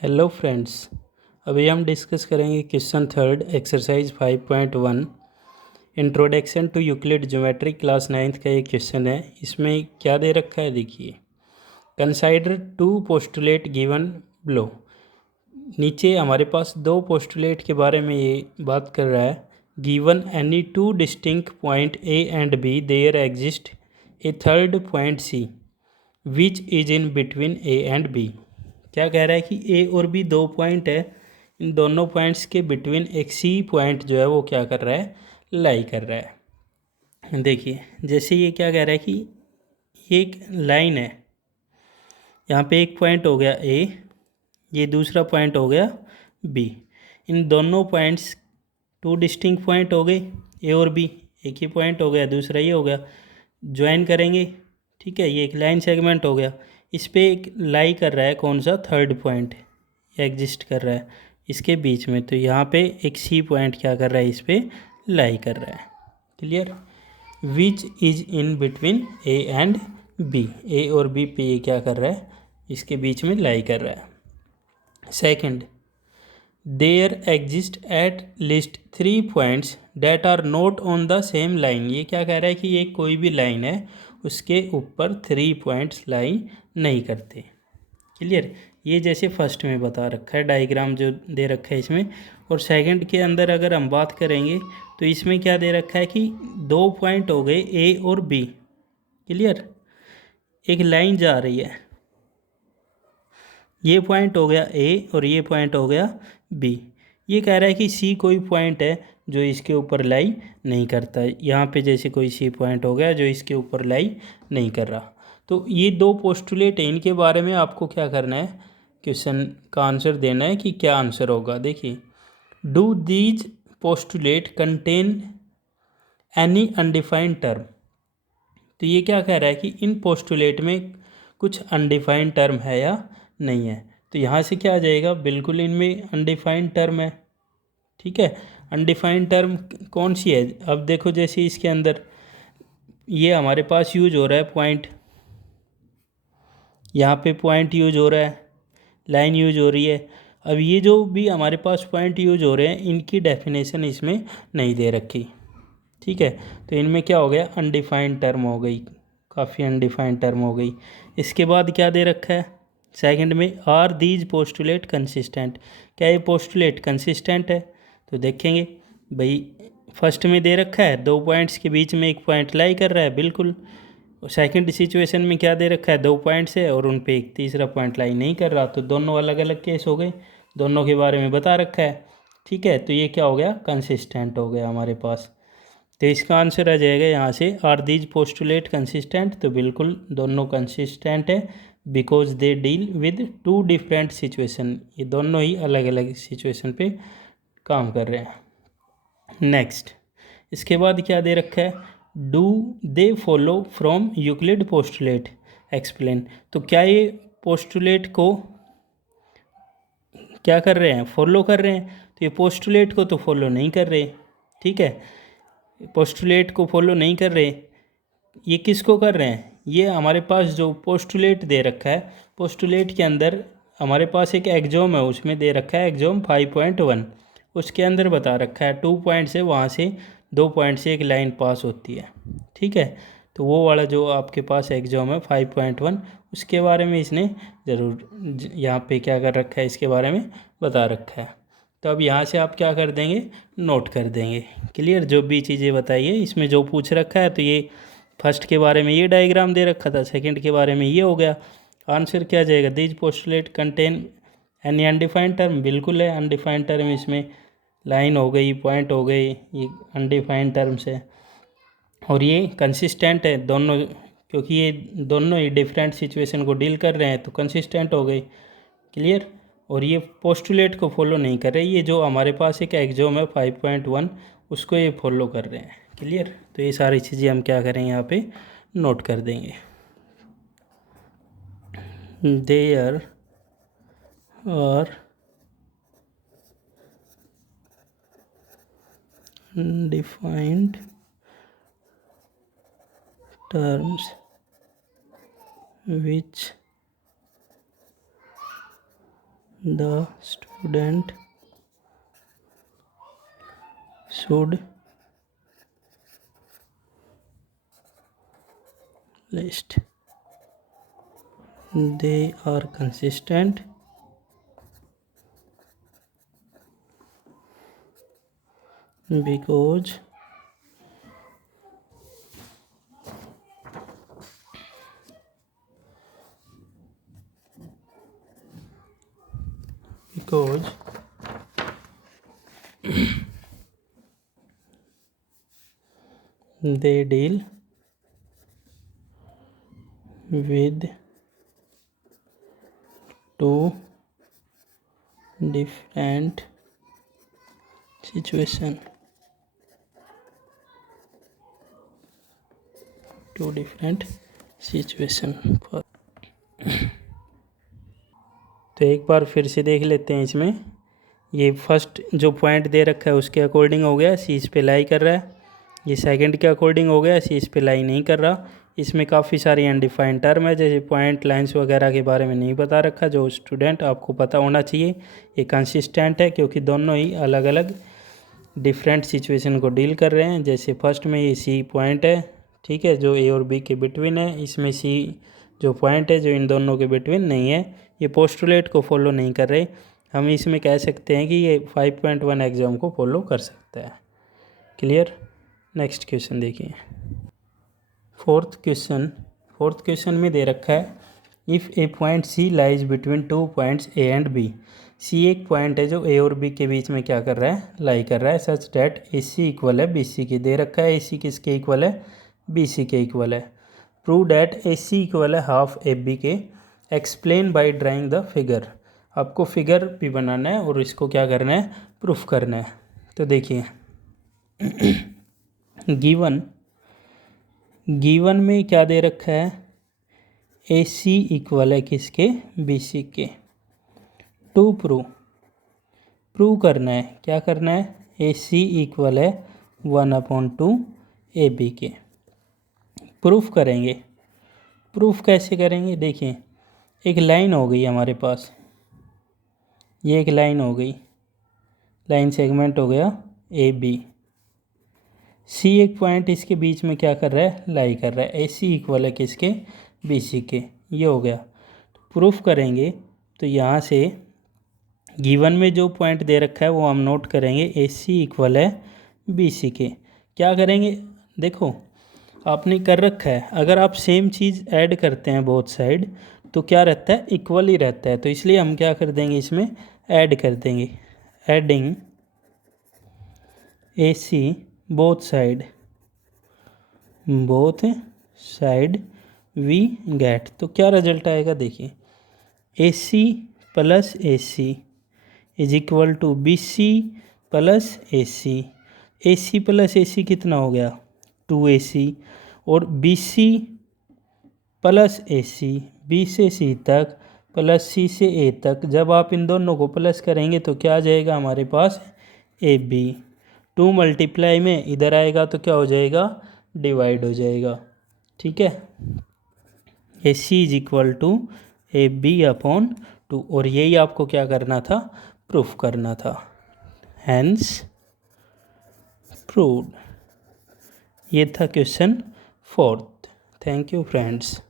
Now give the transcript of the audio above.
Hello friends. अभी हम discuss करेंगे question third exercise 5.1 introduction to Euclid geometry class 9th का ये क्वेश्चन है। इसमें क्या दे रखा है देखिए, consider two postulate given below. नीचे हमारे पास दो पोस्टुलेट के बारे में ये बात कर रहा है। Given any two distinct point A and B there exist a third point C which is in between A and B. क्या कह रहा है कि ए और बी दो पॉइंट है, इन दोनों पॉइंट्स के बिटवीन एक सी पॉइंट जो है वो क्या कर रहा है, लाई कर रहा है। देखिए जैसे ये क्या कह रहा है कि ये एक लाइन है, यहाँ पे एक पॉइंट हो गया ए, ये दूसरा पॉइंट हो गया बी। इन दोनों पॉइंट्स टू डिस्टिंक्ट पॉइंट हो गए, ए और बी एक ही पॉइंट हो गया, दूसरा ये हो गया, ज्वाइन करेंगे। ठीक है, ये एक लाइन सेगमेंट हो गया, इस पे एक लाई कर रहा है कौन सा, थर्ड पॉइंट एग्जिस्ट कर रहा है इसके बीच में। तो यहाँ पे एक सी पॉइंट क्या कर रहा है, इस पे लाई कर रहा है। Clear. Which is in between A and B, A और बी पे ये क्या कर रहा है, इसके बीच में लाई कर रहा है। Second, there exist at least 3 points that are not on the same line. ये क्या कह रहा है कि ये कोई भी लाइन है उसके ऊपर 3 पॉइंट्स लाई नहीं करते। क्लियर। ये जैसे फर्स्ट में बता रखा है, डायग्राम जो दे रखा है इसमें। और सेकंड के अंदर अगर हम बात करेंगे तो इसमें क्या दे रखा है कि दो पॉइंट हो गए ए और बी। क्लियर। एक लाइन जा रही है, ये पॉइंट हो गया ए और ये पॉइंट हो गया बी। ये कह रहा है कि सी कोई पॉइंट है जो इसके ऊपर लाई नहीं करता है। यहाँ पे जैसे कोई सी पॉइंट हो गया जो इसके ऊपर लाई नहीं कर रहा। तो ये दो पोस्टुलेट है, इनके बारे में आपको क्या करना है, क्वेश्चन का आंसर देना है कि क्या आंसर होगा। देखिए, do these postulate contain any undefined term. तो ये क्या कह रहा है कि इन पोस्टुलेट में कुछ अनडिफाइंड टर्म है या नहीं है। तो यहाँ से क्या आ जाएगा, बिल्कुल इनमें अनडिफाइंड टर्म है। ठीक है, अनडिफाइंड टर्म कौन सी है, अब देखो जैसे इसके अंदर ये हमारे पास यूज हो रहा है पॉइंट, यहाँ पे पॉइंट यूज हो रहा है, लाइन यूज हो रही है। अब ये जो भी हमारे पास पॉइंट यूज हो रहे हैं इनकी डेफिनेशन इसमें नहीं दे रखी। ठीक है, तो इनमें क्या हो गया, अनडिफाइंड टर्म हो गई, काफ़ी अनडिफाइंड टर्म हो गई। इसके बाद क्या दे रखा है सेकंड में, आर दीज पोस्टुलेट कंसिस्टेंट। क्या ये पोस्टुलेट कंसिस्टेंट है, तो देखेंगे भाई फर्स्ट में दे रखा है दो पॉइंट्स के बीच में एक पॉइंट लाई कर रहा है, बिल्कुल। सेकंड सिचुएशन में क्या दे रखा है, दो पॉइंट्स है और उन पे एक तीसरा पॉइंट लाई नहीं कर रहा, तो दोनों अलग अलग केस हो गए, दोनों के बारे में बता रखा है। ठीक है, तो ये क्या हो गया, कंसिस्टेंट हो गया हमारे पास। तो इसका आंसर आ जाएगा यहाँ से, आर दीज पोस्टुलेट कंसिस्टेंट। तो बिल्कुल दोनों कंसिस्टेंट है, because they deal with two different situation. ये दोनों ही अलग अलग सिचुएशन पे काम कर रहे हैं। नेक्स्ट, इसके बाद क्या दे रखा है, do they follow from Euclid postulate explain. तो क्या ये पोस्टुलेट को क्या कर रहे हैं, फॉलो कर रहे हैं। तो ये पोस्टुलेट को तो फॉलो नहीं कर रहे। ठीक है, पोस्टुलेट को फॉलो नहीं कर रहे, ये किसको कर रहे हैं, ये हमारे पास जो पोस्टुलेट दे रखा है, पोस्टुलेट के अंदर हमारे पास एक एग्जॉम है, उसमें दे रखा है एग्जॉम 5.1। उसके अंदर बता रखा है 2 पॉइंट से, वहाँ से 2 पॉइंट से एक लाइन पास होती है। ठीक है, तो वो वाला जो आपके पास एग्जॉम है 5.1, उसके बारे में इसने ज़रूर यहाँ पे क्या कर रखा है, इसके बारे में बता रखा है। तो अब यहाँ से आप क्या कर देंगे, नोट कर देंगे। क्लियर, जो भी चीज़ें बताइए इसमें जो पूछ रखा है। तो ये फर्स्ट के बारे में ये डायग्राम दे रखा था, सेकंड के बारे में ये हो गया। आंसर क्या जाएगा, these postulate contain any undefined term. बिल्कुल है, अनडिफाइंड टर्म इसमें लाइन हो गई, पॉइंट हो गई, ये अनडिफाइंड टर्म्स है। और ये कंसिस्टेंट है दोनों, क्योंकि ये दोनों ही डिफरेंट सिचुएशन को डील कर रहे हैं, तो कंसिस्टेंट हो गई। क्लियर। और ये पोस्टुलेट को फॉलो नहीं कर रहे, ये जो हमारे पास एक एग्जॉम है 5.1 उसको ये फॉलो कर रहे हैं। क्लियर, तो ये सारी चीज़ें हम क्या करेंगे, यहाँ पे नोट कर देंगे। There are defined terms which The student should list. They are consistent because they deal with two different situation. For तो एक बार फिर से देख लेते हैं। इसमें ये फर्स्ट जो पॉइंट दे रखा है उसके अकॉर्डिंग हो गया, सी इस पे लाई कर रहा है। ये सेकंड के अकॉर्डिंग हो गया, सी इस पे लाई नहीं कर रहा। इसमें काफ़ी सारी अनडिफाइंड टर्म है, जैसे पॉइंट लाइंस वगैरह के बारे में नहीं बता रखा, जो स्टूडेंट आपको पता होना चाहिए। ये कंसिस्टेंट है क्योंकि दोनों ही अलग अलग डिफरेंट सिचुएशन को डील कर रहे हैं। जैसे फर्स्ट में ये सी पॉइंट है, ठीक है, जो ए और बी के बिटवीन है। इसमें सी जो पॉइंट है जो इन दोनों के बिटवीन नहीं है, ये पोस्टुलेट को फॉलो नहीं कर रहे। हम इसमें कह सकते हैं कि ये 5.1 एग्जाम को फॉलो कर सकता है। क्लियर। नेक्स्ट क्वेश्चन देखिए। फोर्थ क्वेश्चन में दे रखा है, if a point C lies between two points A and B. C एक पॉइंट है जो ए और बी के बीच में क्या कर रहा है, लाई कर रहा है। Such that A C equal है बी सी के। दे रखा है ए सी किसके इक्वल है, बी सी के इक्वल है। Prove that A C equal है हाफ ए बी के। Explain by drawing the figure. आपको फिगर भी बनाना है और इसको क्या करना है, प्रूफ करना है। तो देखिए गिवन में क्या दे रखा है, ए सी इक्वल है किसके, बी सी के। टू प्रूव करना है, क्या करना है, ए सी इक्वल है 1/2 ए बी के। प्रूफ करेंगे। प्रूफ कैसे करेंगे, देखिए एक लाइन हो गई हमारे पास, ये एक लाइन हो गई, लाइन सेगमेंट हो गया ए बी। सी एक पॉइंट इसके बीच में क्या कर रहा है, लाई कर रहा है। ए सी इक्वल है किसके, बी सी के। ये हो गया। तो प्रूफ करेंगे तो यहाँ से गिवन में जो पॉइंट दे रखा है वो हम नोट करेंगे, ए सी इक्वल है बी सी के। क्या करेंगे, देखो आपने कर रखा है, अगर आप सेम चीज़ ऐड करते हैं बोथ साइड तो क्या रहता है, इक्वल ही रहता है। तो इसलिए हम क्या कर देंगे, इसमें ऐड कर देंगे। Adding A C both side we get. तो क्या रिजल्ट आएगा, देखिए A C plus A C is equal to B C plus A C. A C plus A C कितना हो गया, 2AC। और B C plus A C, B से C तक प्लस सी से ए तक, जब आप इन दोनों को प्लस करेंगे तो क्या आ जाएगा हमारे पास, ए बी। 2 मल्टीप्लाई में इधर आएगा तो क्या हो जाएगा, डिवाइड हो जाएगा। ठीक है, A C is equal to A B upon 2। और यही आपको क्या करना था, प्रूफ करना था। Hence proved. ये था क्वेश्चन 4। Thank you friends.